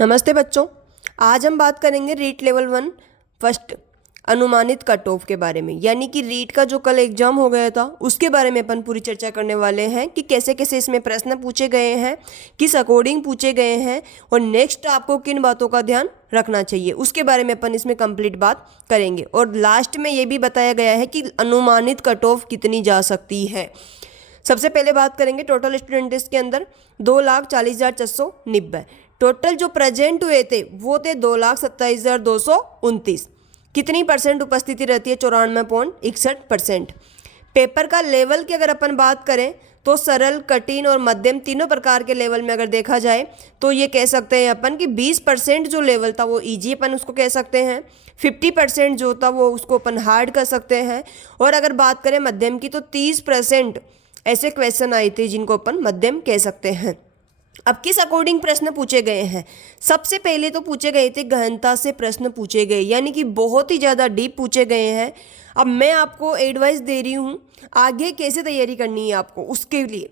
नमस्ते बच्चों। आज हम बात करेंगे रीट लेवल 1 फर्स्ट अनुमानित कट ऑफ के बारे में, यानी कि रीट का जो कल एग्जाम हो गया था उसके बारे में अपन पूरी चर्चा करने वाले हैं कि कैसे कैसे इसमें प्रश्न पूछे गए हैं, किस अकॉर्डिंग पूछे गए हैं और नेक्स्ट आपको किन बातों का ध्यान रखना चाहिए उसके बारे में अपन इसमें कंप्लीट बात करेंगे। और लास्ट में ये भी बताया गया है कि अनुमानित कट ऑफ कितनी जा सकती है। सबसे पहले बात करेंगे टोटल स्टूडेंट्स के अंदर 2,40,490। टोटल जो प्रेजेंट हुए थे वो थे 2,27,229। कितनी परसेंट उपस्थिति रहती है? 94.61%। पेपर का लेवल की अगर अपन बात करें तो सरल, कठिन और मध्यम तीनों प्रकार के लेवल में अगर देखा जाए तो ये कह सकते हैं अपन कि 20% जो लेवल था वो ईजी अपन उसको कह सकते हैं, 50% जो था वो उसको अपन हार्ड कर सकते हैं, और अगर बात करें मध्यम की तो 30% ऐसे क्वेश्चन आए थे जिनको अपन मध्यम कह सकते हैं। अब किस अकॉर्डिंग प्रश्न पूछे गए हैं? सबसे पहले तो पूछे गए थे गहनता से प्रश्न पूछे गए, यानी कि बहुत ही ज़्यादा डीप पूछे गए हैं। अब मैं आपको एडवाइस दे रही हूँ आगे कैसे तैयारी करनी है आपको, उसके लिए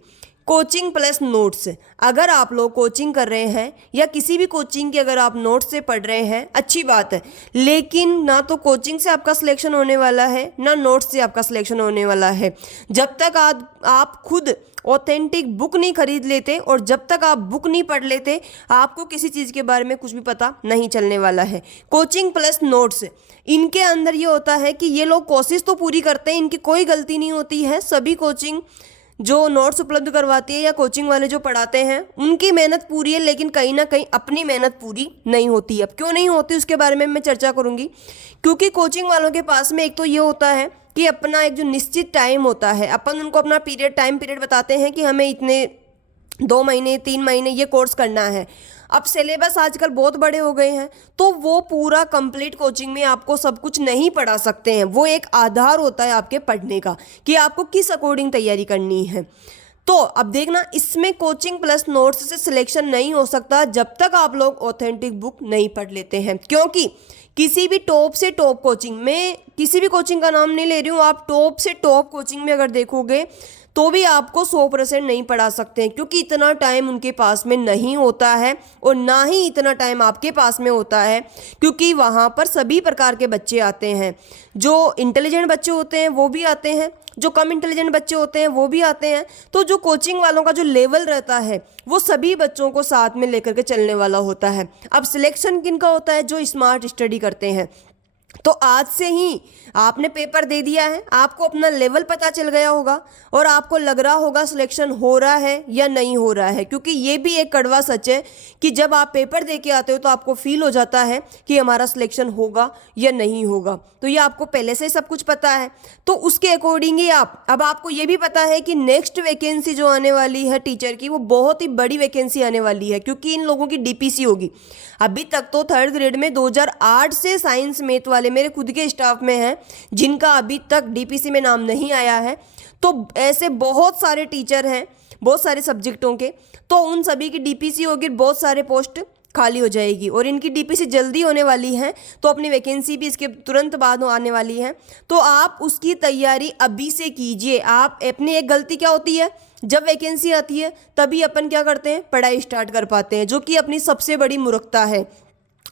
कोचिंग प्लस नोट्स। अगर आप लोग कोचिंग कर रहे हैं या किसी भी कोचिंग के अगर आप नोट्स से पढ़ रहे हैं अच्छी बात है, लेकिन ना तो कोचिंग से आपका सिलेक्शन होने वाला है ना नोट्स से आपका सिलेक्शन होने वाला है जब तक आप खुद ऑथेंटिक बुक नहीं खरीद लेते और जब तक आप बुक नहीं पढ़ लेते आपको किसी चीज़ के बारे में कुछ भी पता नहीं चलने वाला है। कोचिंग प्लस नोट्स, इनके अंदर ये होता है कि ये लोग कोशिश तो पूरी करते हैं, इनकी कोई गलती नहीं होती है। सभी कोचिंग जो नोट्स उपलब्ध करवाती है या कोचिंग वाले जो पढ़ाते हैं उनकी मेहनत पूरी है, लेकिन कहीं ना कहीं अपनी मेहनत पूरी नहीं होती। अब क्यों नहीं होती उसके बारे में मैं चर्चा करूंगी, क्योंकि कोचिंग वालों के पास में एक तो ये होता है कि अपना एक जो निश्चित टाइम होता है, अपन उनको अपना टाइम पीरियड बताते हैं कि हमें इतने 2 महीने 3 महीने ये कोर्स करना है। अब सिलेबस आजकल बहुत बड़े हो गए हैं तो वो पूरा कंप्लीट कोचिंग में आपको सब कुछ नहीं पढ़ा सकते हैं। वो एक आधार होता है आपके पढ़ने का कि आपको किस अकॉर्डिंग तैयारी करनी है। तो अब देखना, इसमें कोचिंग प्लस नोट्स से सिलेक्शन नहीं हो सकता जब तक आप लोग ऑथेंटिक बुक नहीं पढ़ लेते हैं। क्योंकि किसी भी टॉप से टॉप कोचिंग में, किसी भी कोचिंग का नाम नहीं ले रही हूँ, आप टॉप से टॉप कोचिंग में अगर देखोगे तो भी आपको 100% नहीं पढ़ा सकते हैं, क्योंकि इतना टाइम उनके पास में नहीं होता है और ना ही इतना टाइम आपके पास में होता है, क्योंकि वहाँ पर सभी प्रकार के बच्चे आते हैं। जो इंटेलिजेंट बच्चे होते हैं वो भी आते हैं, जो कम इंटेलिजेंट बच्चे होते हैं वो भी आते हैं। तो जो कोचिंग वालों का जो लेवल रहता है वो सभी बच्चों को साथ में लेकर के चलने वाला होता है। अब सिलेक्शन किनका होता है? जो स्मार्ट स्टडी करते हैं। तो आज से ही आपने पेपर दे दिया है, आपको अपना लेवल पता चल गया होगा और आपको लग रहा होगा सिलेक्शन हो रहा है या नहीं हो रहा है, क्योंकि ये भी एक कड़वा सच है कि जब आप पेपर दे के आते हो तो आपको फील हो जाता है कि हमारा सिलेक्शन होगा या नहीं होगा। तो ये आपको पहले से सब कुछ पता है, तो उसके अकॉर्डिंग ही अब आपको ये भी पता है कि नेक्स्ट वैकेंसी जो आने वाली है टीचर की वो बहुत ही बड़ी वैकेंसी आने वाली है, क्योंकि इन लोगों की डीपीसी होगी। अभी तक तो 3rd ग्रेड में 2008 से साइंस मैथ वाले मेरे खुद के स्टाफ में हैं जिनका अभी तक डीपीसी में नाम नहीं आया है। तो ऐसे बहुत सारे टीचर हैं बहुत सारे सब्जेक्टों के, तो उन सभी की डीपीसी होगी, बहुत सारे पोस्ट खाली हो जाएगी और इनकी डीपीसी जल्दी होने वाली है, तो अपनी वैकेंसी भी इसके तुरंत बाद आने वाली है। तो आप उसकी तैयारी अभी से कीजिए। आप अपनी एक गलती क्या होती है, जब वैकेंसी आती है तभी अपन क्या करते हैं, पढ़ाई स्टार्ट कर पाते हैं, जो कि अपनी सबसे बड़ी मूर्खता है।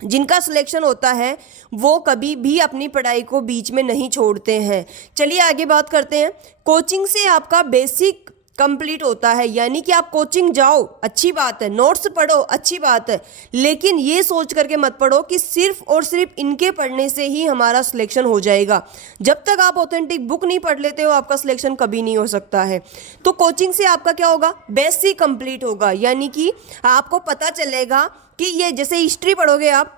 जिनका सिलेक्शन होता है वो कभी भी अपनी पढ़ाई को बीच में नहीं छोड़ते हैं। चलिए आगे बात करते हैं। कोचिंग से आपका बेसिक कंप्लीट होता है, यानी कि आप कोचिंग जाओ अच्छी बात है, नोट्स पढ़ो अच्छी बात है, लेकिन ये सोच करके मत पढ़ो कि सिर्फ और सिर्फ इनके पढ़ने से ही हमारा सिलेक्शन हो जाएगा। जब तक आप ऑथेंटिक बुक नहीं पढ़ लेते हो आपका सिलेक्शन कभी नहीं हो सकता है। तो कोचिंग से आपका क्या होगा, बेसिक कंप्लीट होगा, यानी कि आपको पता चलेगा कि ये जैसे हिस्ट्री पढ़ोगे आप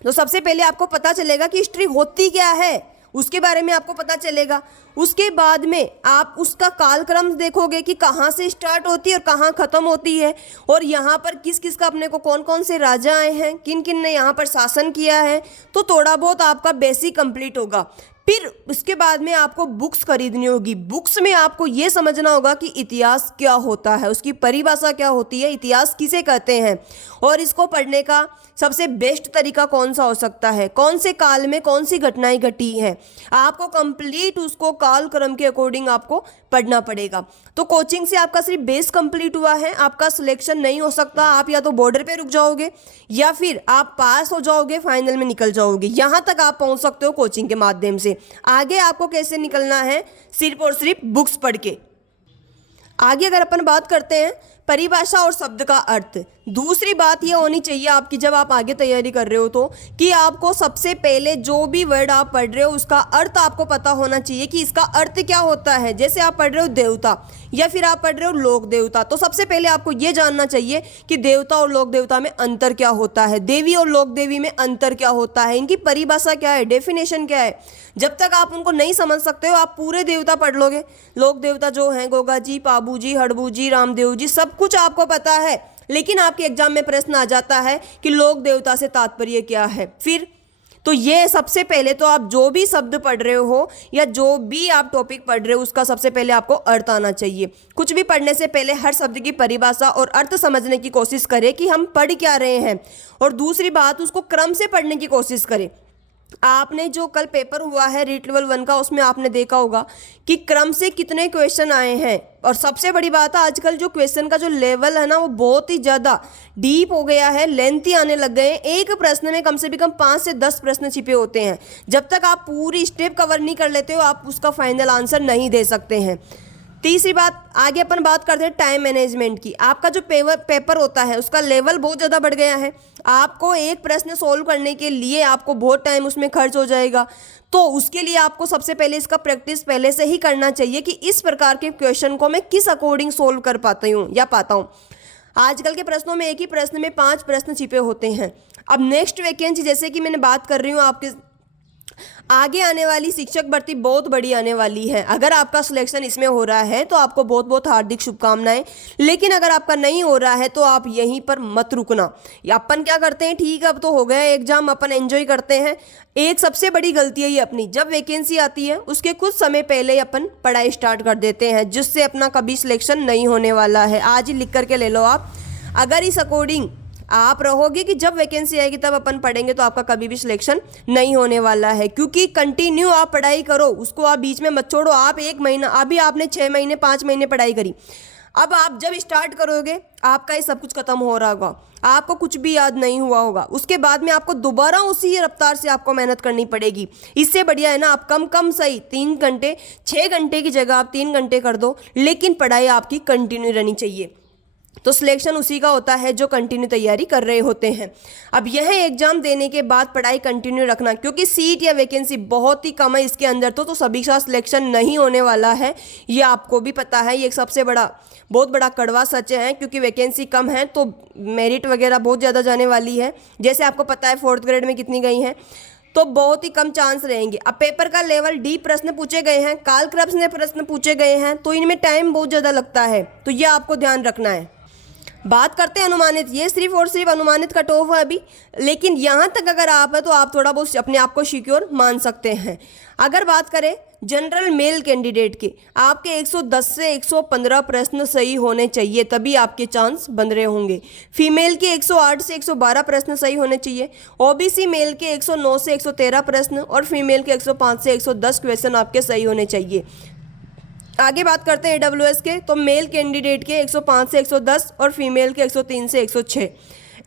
तो सबसे पहले आपको पता चलेगा कि हिस्ट्री होती क्या है, उसके बारे में आपको पता चलेगा। उसके बाद में आप उसका कालक्रम देखोगे कि कहाँ से स्टार्ट होती है और कहाँ ख़त्म होती है, और यहाँ पर किस किस का अपने को कौन कौन से राजा आए हैं, किन किन ने यहाँ पर शासन किया है। तो थोड़ा बहुत आपका बेसिक कंप्लीट होगा। फिर उसके बाद में आपको बुक्स खरीदनी होगी। बुक्स में आपको ये समझना होगा कि इतिहास क्या होता है, उसकी परिभाषा क्या होती है, इतिहास किसे कहते हैं, और इसको पढ़ने का सबसे बेस्ट तरीका कौन सा हो सकता है, कौन से काल में कौन सी घटनाएं घटी हैं। आपको कंप्लीट उसको कालक्रम के अकॉर्डिंग आपको पढ़ना पड़ेगा। तो कोचिंग से आपका सिर्फ बेस कंप्लीट हुआ है, आपका सिलेक्शन नहीं हो सकता। आप या तो बॉर्डर पे रुक जाओगे या फिर आप पास हो जाओगे, फाइनल में निकल जाओगे। यहाँ तक आप पहुँच सकते हो कोचिंग के माध्यम से। आगे आपको कैसे निकलना है, सिर्फ और सिर्फ बुक्स पढ़ के। आगे अगर अपन बात करते हैं परिभाषा और शब्द का अर्थ, दूसरी बात यह होनी चाहिए आपकी जब आप आगे तैयारी कर रहे हो तो कि आपको सबसे पहले जो भी वर्ड आप पढ़ रहे हो उसका अर्थ आपको पता होना चाहिए कि इसका अर्थ क्या होता है। जैसे आप पढ़ रहे हो देवता या फिर आप पढ़ रहे हो लोक देवता, तो सबसे पहले आपको ये जानना चाहिए कि देवता और लोक देवता में अंतर क्या होता है, देवी और लोक देवी में अंतर क्या होता है, इनकी परिभाषा क्या है, डेफिनेशन क्या है। जब तक आप उनको नहीं समझ सकते हो आप पूरे देवता पढ़ लोगे। लोक देवता जो हैं गोगा जी, पाबू जी, हड़बू जी, रामदेव जी, सब कुछ आपको पता है, लेकिन आपके एग्जाम में प्रश्न आ जाता है कि लोक देवता से तात्पर्य क्या है। फिर तो ये सबसे पहले तो आप जो भी शब्द पढ़ रहे हो या जो भी आप टॉपिक पढ़ रहे हो उसका सबसे पहले आपको अर्थ आना चाहिए। कुछ भी पढ़ने से पहले हर शब्द की परिभाषा और अर्थ समझने की कोशिश करें कि हम पढ़ क्या रहे हैं, और दूसरी बात उसको क्रम से पढ़ने की कोशिश करें। आपने जो कल पेपर हुआ है रीट लेवल 1 का, उसमें आपने देखा होगा कि क्रम से कितने क्वेश्चन आए हैं। और सबसे बड़ी बात है आजकल जो क्वेश्चन का जो लेवल है ना वो बहुत ही ज़्यादा डीप हो गया है, लेंथी आने लग गए हैं। एक प्रश्न में कम से कम 5 से 10 प्रश्न छिपे होते हैं। जब तक आप पूरी स्टेप कवर नहीं कर लेते हो आप उसका फाइनल आंसर नहीं दे सकते हैं। तीसरी बात, आगे अपन बात करते हैं टाइम मैनेजमेंट की। आपका जो पेपर होता है उसका लेवल बहुत ज़्यादा बढ़ गया है। आपको एक प्रश्न सोल्व करने के लिए आपको बहुत टाइम उसमें खर्च हो जाएगा। तो उसके लिए आपको सबसे पहले इसका प्रैक्टिस पहले से ही करना चाहिए कि इस प्रकार के क्वेश्चन को मैं किस अकॉर्डिंग सोल्व कर पाती हूँ या पाता हूँ। आजकल के प्रश्नों में एक ही प्रश्न में 5 प्रश्न छिपे होते हैं। अब नेक्स्ट वैकेंसी जैसे कि मैंने बात कर रही हूँ, आपके आगे आने वाली शिक्षक भर्ती बहुत बड़ी आने वाली है। अगर आपका सिलेक्शन इसमें हो रहा है तो आपको बहुत बहुत हार्दिक शुभकामनाएं, लेकिन अगर आपका नहीं हो रहा है तो आप यहीं पर मत रुकना। अपन क्या करते हैं, ठीक है अब तो हो गया एग्जाम, अपन एंजॉय करते हैं। एक सबसे बड़ी गलती है ये अपनी, जब वैकेंसी आती है उसके कुछ समय पहले अपन पढ़ाई स्टार्ट कर देते हैं, जिससे अपना कभी सिलेक्शन नहीं होने वाला है। आज ही लिख करके ले लो आप। अगर इस अकॉर्डिंग आप रहोगे कि जब वैकेंसी आएगी तब अपन पढ़ेंगे तो आपका कभी भी सिलेक्शन नहीं होने वाला है। क्योंकि कंटिन्यू आप पढ़ाई करो, उसको आप बीच में मत छोड़ो। आप 1 महीना, अभी आपने 6 महीने 5 महीने पढ़ाई करी, अब आप जब स्टार्ट करोगे आपका ये सब कुछ खत्म हो रहा होगा, आपको कुछ भी याद नहीं हुआ होगा। उसके बाद में आपको दोबारा उसी रफ्तार से आपको मेहनत करनी पड़ेगी। इससे बढ़िया है ना आप कम सही 3 घंटे 6 घंटे की जगह आप 3 घंटे कर दो, लेकिन पढ़ाई आपकी कंटिन्यू रहनी चाहिए। तो सिलेक्शन उसी का होता है जो कंटिन्यू तैयारी कर रहे होते हैं। अब यह एग्जाम देने के बाद पढ़ाई कंटिन्यू रखना, क्योंकि सीट या वैकेंसी बहुत ही कम है इसके अंदर, तो सभी का सिलेक्शन नहीं होने वाला है। ये आपको भी पता है, ये सबसे बहुत बड़ा कड़वा सच है। क्योंकि वैकेंसी कम है तो मेरिट वगैरह बहुत ज़्यादा जाने वाली है। जैसे आपको पता है 4th ग्रेड में कितनी गई हैं, तो बहुत ही कम चांस रहेंगे। अब पेपर का लेवल डी प्रश्न पूछे गए हैं, कालक्रम से प्रश्न पूछे गए हैं, तो इनमें टाइम बहुत ज़्यादा लगता है, तो यह आपको ध्यान रखना है। बात करते हैं अनुमानित, ये सिर्फ और सिर्फ अनुमानित कट ऑफ है अभी, लेकिन यहाँ तक अगर आप है तो आप थोड़ा बहुत अपने आप को सिक्योर मान सकते हैं। अगर बात करें जनरल मेल कैंडिडेट के, आपके 110 से 115 प्रश्न सही होने चाहिए, तभी आपके चांस बन रहे होंगे। फीमेल के 108 से 112 प्रश्न सही होने चाहिए। ओबीसी मेल के 109 से 113 प्रश्न और फीमेल के 105 से 110 क्वेश्चन आपके सही होने चाहिए। आगे बात करते हैं AWS के, तो मेल कैंडिडेट के 105 से 110 और फीमेल के 103 से 106।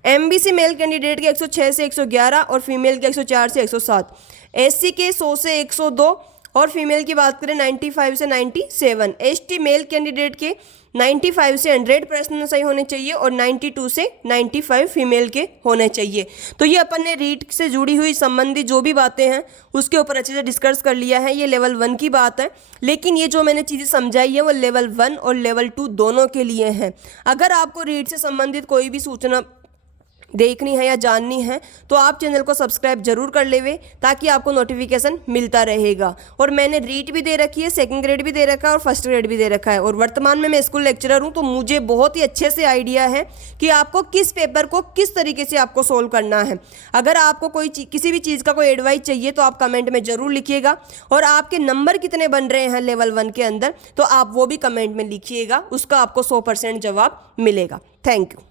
MBC मेल कैंडिडेट के 106 से 111 और फीमेल के 104 से 107। SC के 100 से 102 और फीमेल की बात करें 95 से 97। ST मेल कैंडिडेट के 95 से 100 प्रश्न सही होने चाहिए और 92 से 95 फीमेल के होने चाहिए। तो ये अपन ने रीट से जुड़ी हुई संबंधित जो भी बातें हैं उसके ऊपर अच्छे से डिस्कस कर लिया है। ये लेवल 1 की बात है, लेकिन ये जो मैंने चीज़ें समझाई है वो लेवल 1 और लेवल 2 दोनों के लिए हैं। अगर आपको रीट से संबंधित कोई भी सूचना देखनी है या जाननी है तो आप चैनल को सब्सक्राइब जरूर कर लेवे, ताकि आपको नोटिफिकेशन मिलता रहेगा। और मैंने रीट भी दे रखी है, 2nd ग्रेड भी दे रखा है और 1st ग्रेड भी दे रखा है। और वर्तमान में मैं स्कूल लेक्चरर हूँ, तो मुझे बहुत ही अच्छे से आइडिया है कि आपको किस पेपर को किस तरीके से आपको सोल्व करना है। अगर आपको किसी भी चीज़ का कोई एडवाइस चाहिए तो आप कमेंट में ज़रूर लिखिएगा। और आपके नंबर कितने बन रहे हैं लेवल 1 के अंदर, तो आप वो भी कमेंट में लिखिएगा, उसका आपको 100% जवाब मिलेगा। Thank you.